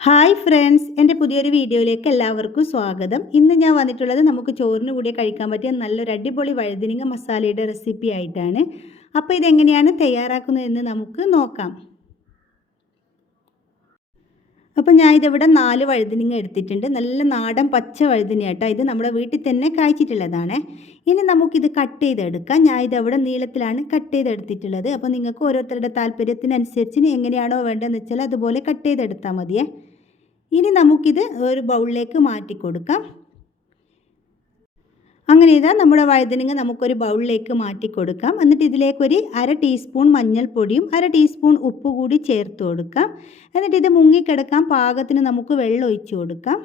Hi friends എന്റെ പുതിയൊരു വീഡിയോയിലേക്ക് എല്ലാവർക്കും സ്വാഗതം. ഇന്ന് ഞാൻ വന്നിട്ടുള്ളത് നമുക്ക് ചോറിന് കൂടി കഴിക്കാൻ പറ്റിയ നല്ലൊരു അടിപൊളി വഴുതിനിങ്ങ മസാലയുടെ റെസിപ്പി ആയിട്ടാണ്. അപ്പോൾ ഇതെങ്ങനെയാണ് തയ്യാറാക്കുന്നതെന്ന് നമുക്ക് നോക്കാം. അപ്പോൾ ഞാൻ ഇതിവിടെ നാല് വഴുതനങ്ങ എടുത്തിട്ടുണ്ട്. നല്ല നാടൻ പച്ച വഴുതന കേട്ടോ ഇത് നമ്മുടെ വീട്ടിൽ തന്നെ കായ്ച്ചിട്ടുള്ളതാണ്. ഇനി നമുക്കിത് കട്ട് ചെയ്തെടുക്കാം. ഞാൻ ഇതവിടെ നീളത്തിലാണ് കട്ട് ചെയ്തെടുത്തിട്ടുള്ളത്. അപ്പോൾ നിങ്ങൾക്ക് ഓരോരുത്തരുടെ താല്പര്യത്തിനനുസരിച്ച് എങ്ങനെയാണോ വേണ്ടതെന്ന് വെച്ചാൽ അതുപോലെ കട്ട് ചെയ്തെടുത്താൽ മതിയേ. ഇനി നമുക്കിത് ഒരു ബൗളിലേക്ക് മാറ്റി കൊടുക്കാം അങ്ങനെ ഇതാ നമ്മുടെ വഴുതനങ്ങ നമുക്കൊരു ബൗളിലേക്ക് മാറ്റി കൊടുക്കാം എന്നിട്ട് ഇതിലേക്ക് ഒരു അര ടീസ്പൂൺ മഞ്ഞൾപ്പൊടിയും അര ടീസ്പൂൺ ഉപ്പ് കൂടി ചേർത്ത് കൊടുക്കാം. എന്നിട്ട് ഇത് മുങ്ങിക്കിടക്കാൻ പാകത്തിന് നമുക്ക് വെള്ളം ഒഴിച്ചു കൊടുക്കാം.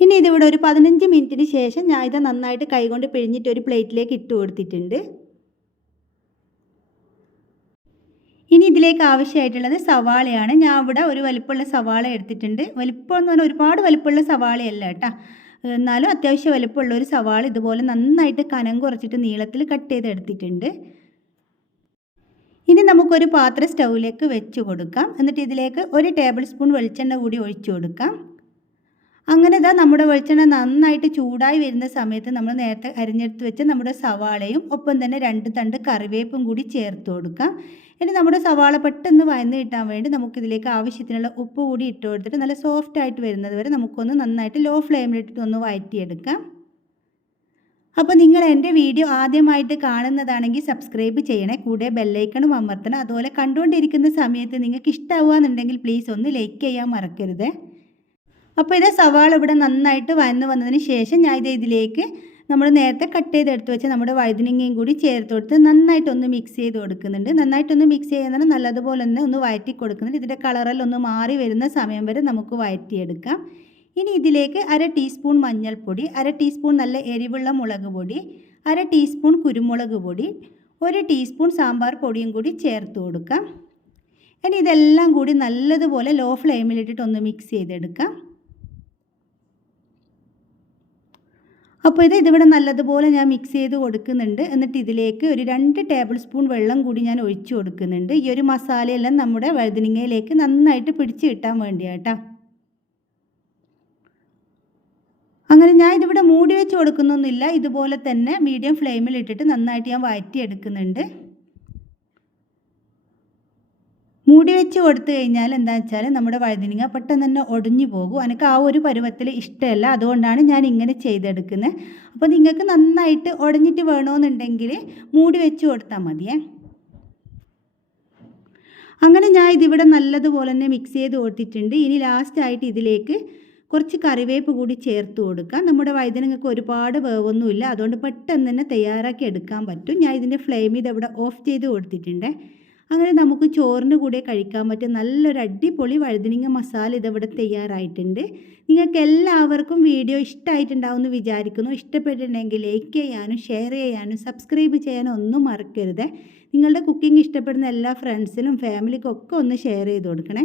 ഇനി ഇതിവിടെ ഒരു പതിനഞ്ച് മിനിറ്റിന് ശേഷം ഞാൻ ഇത് നന്നായിട്ട് കൈകൊണ്ട് പിഴിഞ്ഞിട്ട് ഒരു പ്ലേറ്റിലേക്ക് ഇട്ട് കൊടുത്തിട്ടുണ്ട്. ഇനി ഇതിലേക്ക് ആവശ്യമായിട്ടുള്ളത് സവാളയാണ്. ഞാൻ ഇവിടെ ഒരു വലിപ്പമുള്ള സവാള എടുത്തിട്ടുണ്ട്. വലിപ്പം എന്ന് പറഞ്ഞാൽ ഒരുപാട് വലിപ്പമുള്ള സവാളയല്ല കേട്ടോ. എന്നാലും അത്യാവശ്യം വലിപ്പമുള്ള ഒരു സവാള ഇതുപോലെ നന്നായിട്ട് കനം കുറച്ചിട്ട് നീളത്തിൽ കട്ട് ചെയ്തെടുത്തിട്ടുണ്ട്. ഇനി നമുക്കൊരു പാത്രം സ്റ്റൗവിലേക്ക് വെച്ച് കൊടുക്കാം. എന്നിട്ട് ഇതിലേക്ക് ഒരു ടേബിൾ സ്പൂൺ വെളിച്ചെണ്ണ കൂടി ഒഴിച്ചു കൊടുക്കാം. അങ്ങനെ ഇതാ നമ്മുടെ വെളിച്ചെണ്ണ നന്നായിട്ട് ചൂടായി വരുന്ന സമയത്ത് നമ്മൾ നേരത്തെ അരിഞ്ഞെടുത്ത് വെച്ച് നമ്മുടെ സവാളയും ഒപ്പം തന്നെ രണ്ട് തണ്ട് കറിവേപ്പും കൂടി ചേർത്ത് കൊടുക്കാം. ഇനി നമ്മുടെ സവാള പെട്ടെന്ന് വയന്ന് കിട്ടാൻ വേണ്ടി നമുക്കിതിലേക്ക് ആവശ്യത്തിനുള്ള ഉപ്പ് കൂടി ഇട്ട് കൊടുത്തിട്ട് നല്ല സോഫ്റ്റ് ആയിട്ട് വരുന്നത് വരെ നമുക്കൊന്ന് നന്നായിട്ട് ലോ ഫ്ലെയിമിലിട്ടിട്ട് ഒന്ന് വഴറ്റിയെടുക്കാം അപ്പോൾ നിങ്ങൾ എന്റെ വീഡിയോ ആദ്യമായിട്ട് കാണുന്നതാണെങ്കിൽ സബ്സ്ക്രൈബ് ചെയ്യണേ കൂടെ ബെല്ലൈക്കണും അമർത്തണം. അതുപോലെ കണ്ടുകൊണ്ടിരിക്കുന്ന സമയത്ത് നിങ്ങൾക്ക് ഇഷ്ടമാവുകയെന്നുണ്ടെങ്കിൽ പ്ലീസ് ഒന്ന് ലൈക്ക് ചെയ്യാൻ മറക്കരുത്. അപ്പോൾ ഇത് സവാള ഇവിടെ നന്നായിട്ട് വഴന്ന് വന്നതിന് ശേഷം ഞാൻ ഇത് ഇതിലേക്ക് നമ്മൾ നേരത്തെ കട്ട് ചെയ്തെടുത്ത് വെച്ച് നമ്മുടെ വഴുതനങ്ങയും കൂടി ചേർത്ത് കൊടുത്ത് നന്നായിട്ടൊന്ന് മിക്സ് ചെയ്ത് കൊടുക്കുന്നുണ്ട്. നന്നായിട്ടൊന്ന് മിക്സ് ചെയ്യുന്നത് നല്ലതുപോലെ തന്നെ ഒന്ന് വഴറ്റി കൊടുക്കുന്നുണ്ട്. ഇതിന്റെ കളറെല്ലാം ഒന്ന് മാറി വരുന്ന സമയം വരെ നമുക്ക് വഴറ്റിയെടുക്കാം. ഇനി ഇതിലേക്ക് അര ടീസ്പൂൺ മഞ്ഞൾപ്പൊടി അര ടീസ്പൂൺ നല്ല എരിവുള്ള മുളക് പൊടി അര ടീസ്പൂൺ കുരുമുളക് പൊടി ഒരു ടീസ്പൂൺ സാമ്പാർ പൊടിയും കൂടി ചേർത്ത് കൊടുക്കാം. ഇനി ഇതെല്ലാം കൂടി നല്ലതുപോലെ ലോ ഫ്ലെയിമിലിട്ടിട്ട് ഒന്ന് മിക്സ് ചെയ്തെടുക്കാം. അപ്പോൾ ഇത് ഇതിവിടെ നല്ലതുപോലെ ഞാൻ മിക്സ് ചെയ്ത് കൊടുക്കുന്നുണ്ട്. എന്നിട്ട് ഇതിലേക്ക് ഒരു രണ്ട് ടേബിൾ സ്പൂൺ വെള്ളം കൂടി ഞാൻ ഒഴിച്ചു കൊടുക്കുന്നുണ്ട്. ഈ ഒരു മസാലയെല്ലാം നമ്മുടെ വഴുതനങ്ങയിലേക്ക് നന്നായിട്ട് പിടിച്ച് കിട്ടാൻ വേണ്ടിയാട്ടാ. അങ്ങനെ ഞാൻ ഇതിവിടെ മൂടി വെച്ച് കൊടുക്കുന്നൊന്നുമില്ല. ഇതുപോലെ തന്നെ മീഡിയം ഫ്ലെയിമിൽ ഇട്ടിട്ട് നന്നായിട്ട് ഞാൻ വഴറ്റി എടുക്കുന്നുണ്ട് മൂടി വെച്ച് കൊടുത്തു കഴിഞ്ഞാൽ എന്താ വെച്ചാൽ നമ്മുടെ വഴുതനങ്ങ പെട്ടെന്ന് തന്നെ ഒടിഞ്ഞു പോകും. എനിക്ക് ആ ഒരു പരുവത്തിൽ ഇഷ്ടമല്ല. അതുകൊണ്ടാണ് ഞാൻ ഇങ്ങനെ ചെയ്തെടുക്കുന്നത്. അപ്പോൾ നിങ്ങൾക്ക് നന്നായിട്ട് ഉടഞ്ഞിട്ട് വേണമെന്നുണ്ടെങ്കിൽ മൂടി വെച്ച് കൊടുത്താൽ മതിയേ. അങ്ങനെ ഞാൻ ഇതിവിടെ നല്ലതുപോലെ തന്നെ മിക്സ് ചെയ്ത് കൊടുത്തിട്ടുണ്ട്. ഇനി ലാസ്റ്റായിട്ട് ഇതിലേക്ക് കുറച്ച് കറിവേപ്പ് കൂടി ചേർത്ത് കൊടുക്കാം. നമ്മുടെ വഴുതനങ്ങൾക്ക് ഒരുപാട് വേവൊന്നുമില്ല. അതുകൊണ്ട് പെട്ടെന്ന് തന്നെ തയ്യാറാക്കി എടുക്കാൻ പറ്റും. ഞാൻ ഇതിന്റെ ഫ്ലെയിം ഇത് ഇതവിടെ ഓഫ് ചെയ്ത് കൊടുത്തിട്ടുണ്ട്. അങ്ങനെ നമുക്ക് ചോറിന് കൂടെ കഴിക്കാൻ പറ്റിയ നല്ലൊരു അടിപൊളി വഴുതനങ്ങ മസാല ഇതിവിടെ തയ്യാറായിട്ടുണ്ട്. നിങ്ങൾക്ക് എല്ലാവർക്കും വീഡിയോ ഇഷ്ടമായിട്ടുണ്ടാവും എന്ന് വിചാരിക്കുന്നു. ഇഷ്ടപ്പെട്ടിട്ടുണ്ടെങ്കിൽ ലൈക്ക് ചെയ്യാനും ഷെയർ ചെയ്യാനും സബ്സ്ക്രൈബ് ചെയ്യാനും ഒന്നും മറക്കരുത്. നിങ്ങളുടെ കുക്കിംഗ് ഇഷ്ടപ്പെടുന്ന എല്ലാ ഫ്രണ്ട്സിനും ഫാമിലിക്കും ഒക്കെ ഒന്ന് ഷെയർ ചെയ്ത് കൊടുക്കണേ.